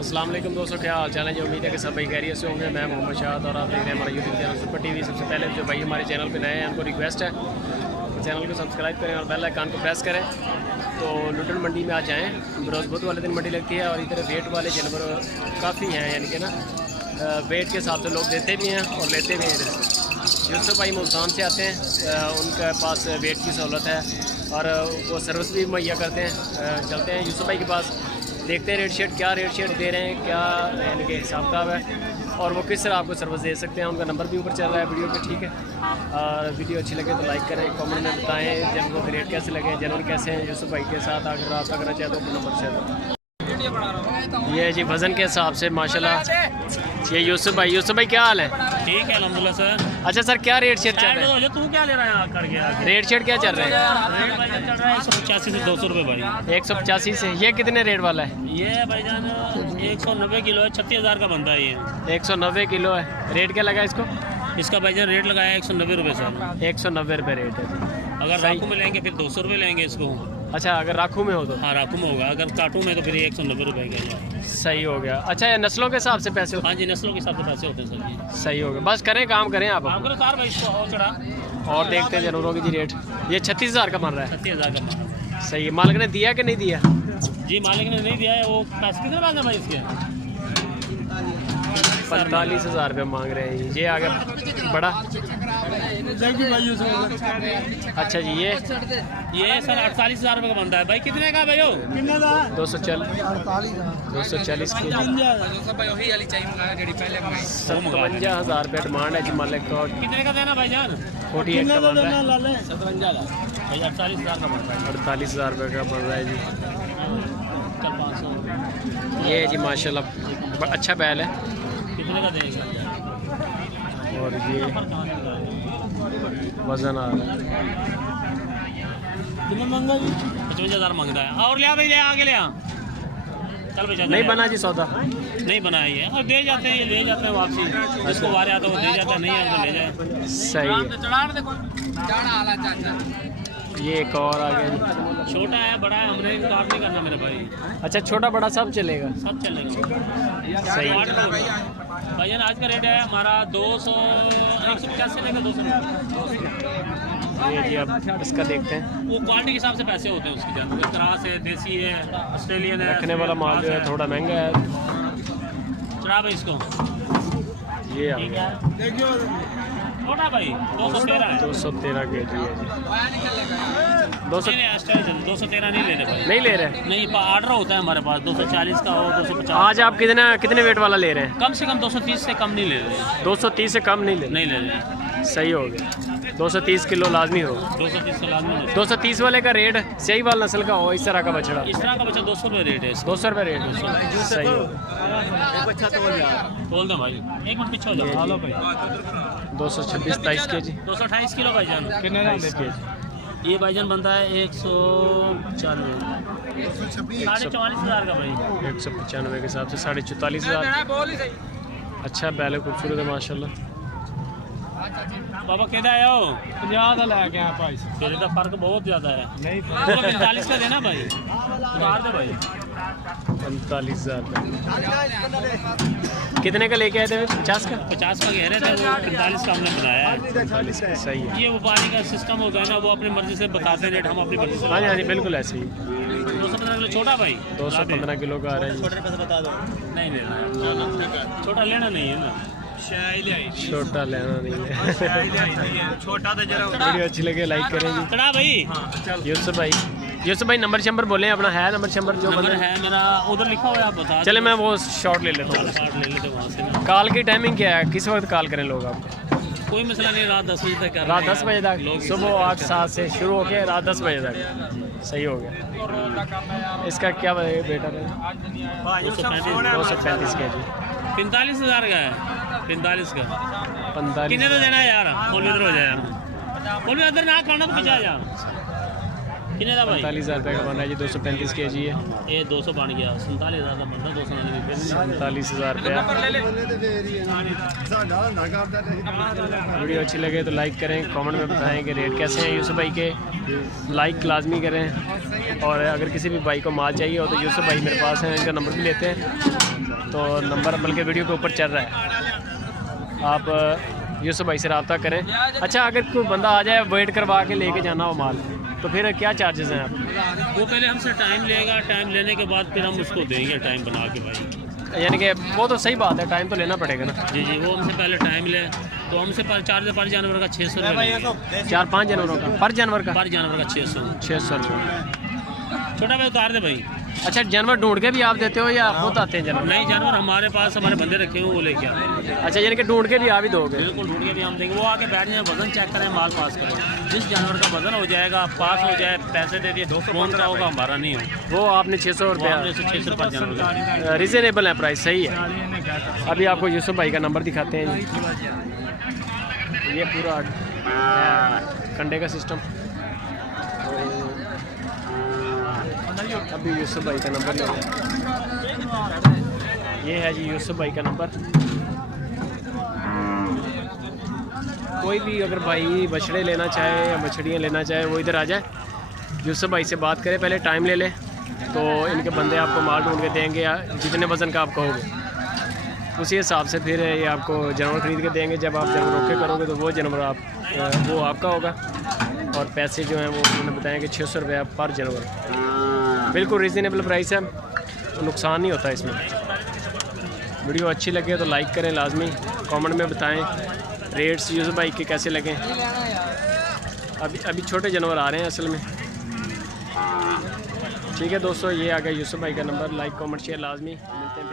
अस्सलाम वालेकुम दोस्तों, क्या हाल चाल है। जो उम्मीद है कि सब भाई खैरियत से होंगे। मैं मोहम्मद शाहद और आप देख रहे हैं हमारा यूट्यूब चैनल सुपर टीवी। सबसे पहले जो भाई हमारे चैनल पे नए हैं उनको रिक्वेस्ट है चैनल को सब्सक्राइब करें और बेल आइकन को प्रेस करें। तो लुटन मंडी में आ जाएँ। बरोज़ बुध वाले दिन मंडी लगती है और इधर वेट वाले जानवर काफ़ी हैं, यानी कि ना वेट के हिसाब से लोग देते भी हैं और लेते भी हैं। इधर से यूसुफ भाई मुल्तान से आते हैं, उनके पास वेट की सहूलत है और वो सर्विस भी मुहैया करते हैं। चलते हैं यूसुफ भाई के पास, देखते हैं क्या रेट शेट दे रहे हैं, क्या यानी कि हिसाब किताब है और वो किस तरह आपको सर्विस दे सकते हैं। उनका नंबर भी ऊपर चल रहा है वीडियो पे, ठीक है। और वीडियो अच्छी लगे तो लाइक करें, कमेंट में बताएं जानवरों के रेट कैसे लगे, जानवर कैसे हैं। यूसुफ भाई के साथ अगर रब्ता करना चाहें तो नंबर से दो। ये जी वज़न के हिसाब से माशाल्लाह ये यूसुफ भाई क्या हाल है? ठीक है अल्हम्दुलिल्लाह सर। अच्छा सर, क्या रेट शेट चल रहा है? तू क्या ले रहा है कर गया? रेट शेट क्या चल रहा है? रेट भाईजान चल रहा है 185 से 200 रुपये भाई। 185 से। ये कितने रेट वाला है? ये भाईजान 190 किलो है, 36,000 का बनता है ये। 190 किलो है। रेट क्या लगा इसको? इसका भाईजान रेट लगाया 190 रुपये सर। 190 रुपये रेट है जी। अगर राखू में लेंगे फिर 200 रुपये लेंगे इसको। अच्छा, अगर राखू में हो तो? हाँ राखू में होगा, अगर काटू में तो फिर 190 रुपये का। सही हो गया। अच्छा, ये नस्लों के हिसाब से पैसे? हाँ जी, नस्लों के हिसाब से पैसे होते हैं सर जी। सही हो गया। बस करें काम करें आप करो सर भाई, इसको और चढ़ा और देखते हैं जानवरों की जी रेट। ये 36,000 का बन रहा है। 36,000 का बना। सही है। मालिक ने दिया कि नहीं दिया? जी मालिक ने नहीं दिया है। वो पैसे कितने मांगे भाई इसके? 45,000 रुपये मांग रहे हैं। ये आगे बड़ा। अच्छा जी, ये सर 48,000 रुपये का बनता है भाई। कितने का भाई? 240 की 57,000 रुपये डिमांड है जी मालिक का। कितने का देना भाईजान? 48 का बन रहा है। 57,000 का भाई। 48,000 का बन रहा है। 48,000 रुपये का बन रहा है जी। चल 500। ये जी माशाल्लाह अच्छा बैल है। कितने का देगा? और ये वजन आ रहा है। कितना महंगा जी? 55,000 मांगता है। और लिया भाई, ले आगे ले आ। चल भाई नहीं बना जी सौदा? नहीं बना है ये। और दे जाते हैं, ये ले जाते हैं वापसी। जिसको वारे आता है वो दे जाता है, नहीं आता तो ले जाए। सही है। ये एक और आ गया जी। छोटा है बड़ा है, हमने इनकार नहीं करना मेरे भाई। अच्छा, छोटा बड़ा सब चलेगा? सब चलेगा। सही है। भाईजान आज का रेट है हमारा 200 150 से लेकर 200। ये जी अब इसका देखते हैं। वो क्वालिटी के हिसाब से पैसे होते हैं उसकी जानवर। क्रॉस है, देसी है, ऑस्ट्रेलियन है। रखने वाला माल जो है थोड़ा महंगा है। चढ़ा भाई इसको। ये आ गया छोटा भाई 213 है। 213 के जी है जी। 213 नहीं ले रहे भाई। नहीं ले रहे? नहीं, ऑर्डर होता है हमारे पास 240 का हो, 250। आज आप कितने वेट वाला ले रहे हैं? कम से कम 230 से कम नहीं ले रहे। 230 से कम नहीं ले रहे। सही हो गया। 230 किलो लाजमी हो। 230 से लाजमी। 230 वाले का रेट सही वाला नस्ल का हो, इस तरह का बछड़ा। इस तरह का बच्चा 200 रुपये रेट है। 200 रुपये रेट। सही हो। बोल दो भाई, एक मिनट पीछे हो जाओ। हेलो भाई। 226 के जी। 228 किलो भाईजान। कितने के जी? ये भाईजान बनता है 195। 44,000 का भाई। 195 के हिसाब से 44,500। अच्छा बैल है, खूबसूरत है माशाल्लाह। बाबा कहता आया हो 50 का लैके आया भाई। तेरे का फर्क बहुत ज़्यादा है। नहीं 45 का देना भाई। उतार दे भाई। 45,000 कितने का लेके आए थे? 50 का? 50 का कह रहे थे, वो 45 का हमने बनाया है। 45 का। सही है। ये व्यापारी का सिस्टम होता है ना, वो अपनी मर्जी से बताते हैं रेट, हम अपनी मर्जी से। हाँ जी हाँ जी, बिल्कुल ऐसे ही। 215 किलो छोटा भाई। 215 किलो का आ रहा है जी। छोटे पैसे बता दो। नहीं लेना है, छोटा लेना नहीं है ना। छोटा लेना नहीं है। छोटा तो जरा वीडियो अच्छी लगे लाइक करें जी। चढ़ा भाई। यूसुफ भाई नंबर बोले अपना है? नंबर जो नंबर है मेरा उधर लिखा हुआ है, आप बता। चले मैं वो शॉर्ट ले लेता हूँ। कार्ड ले लेते वहाँ से ना। कॉल की टाइमिंग क्या है? किस वक्त कॉल करें लोग आपको? कोई मसला नहीं, रात 10 बजे तक कर। रात 10 बजे तक? सुबह 8-7 से शुरू हो के रात 10 बजे तक। सही हो गया। इसका क्या बेटा है? 235 के जी। 45,000 का है। 45 का 45 कितने तो देना है यार? बोल इधर हो जाए यार। बोल इधर ना करना तो पीछे आ जा। कितने का भाई? 45,000 रुपये का बन रहा है जी। 235 के जी है। ये 200 बन गया। 47,000 का बनता है। 299 47,000 रुपया। वीडियो अच्छी लगे तो लाइक करें, कमेंट में बताएं कि रेट कैसे हैं यूसुफ भाई के। लाइक लाजमी करें। और अगर किसी भी भाई को माल चाहिए हो तो यूसुफ भाई मेरे पास हैं, इनका नंबर भी लेते हैं। तो नंबर बल्कि वीडियो के ऊपर चल रहा है, आप यूसुफ भाई से रब्ता करें। अच्छा, अगर कोई बंदा आ जाए वेट करवा के लेके जाना हो माल तो फिर क्या चार्जेस हैं आप? वो पहले हमसे टाइम लेगा, टाइम लेने के बाद फिर हम उसको देंगे टाइम बना के भाई। यानी कि वो तो सही बात है, टाइम तो लेना पड़ेगा ना। जी जी, वो हमसे पहले टाइम ले तो हमसे चार्ज पर जानवर का 600 रुपये, 4-5 जानवरों का पर जानवर का 600 रुपये। छोटा भाई उतार दे भाई। अच्छा, जानवर ढूंढ के भी आप देते हो या खुद आते हैं जानवर? नहीं, जानवर हमारे पास हमारे बंदे रखे हुए वो लेके आए। अच्छा, यानी कि ढूंढ के भी आप ही दोगे? बिल्कुल, ढूंढ के भी हम देंगे। वो आके बैठ जाए, वजन चेक करें, माल पास करें। जिस जानवर का वजन हो जाएगा, पास हो जाए, पैसे दे दिए। कौन का होगा, हमारा नहीं हो। वो आपने 600 रुपया 600 रुपये जानवर का रिजनेबल है, प्राइस सही है। अभी आपको यूसुफ भाई का नंबर दिखाते हैं जी। ये पूरा कंडे का सिस्टम। अभी यूसुफ भाई का नंबर ले लें। ये है जी यूसुफ भाई का नंबर। कोई भी अगर भाई बछड़े लेना चाहे या मछलियाँ लेना चाहे वो इधर आ जाए, यूसुफ भाई से बात करें, पहले टाइम ले लें तो इनके बंदे आपको माल ढूंढ के देंगे या जितने वज़न का आप कहोगे उसी हिसाब से फिर ये आपको जानवर ख़रीद के देंगे। जब आप जानवर ओके करोगे तो वो जानवर वो आपका होगा। और पैसे जो हैं वो उन्होंने बताया कि 600 रुपया पर जानवर, बिल्कुल रीज़नेबल प्राइस है, तो नुकसान नहीं होता इसमें। वीडियो अच्छी लगे तो लाइक करें लाजमी, कमेंट में बताएं रेट्स यूसुफ भाई के कैसे लगें। अभी छोटे जानवर आ रहे हैं असल में। ठीक है दोस्तों, ये आ गया यूसुफ भाई का नंबर। लाइक कमेंट शेयर लाजमी। मिलते हैं।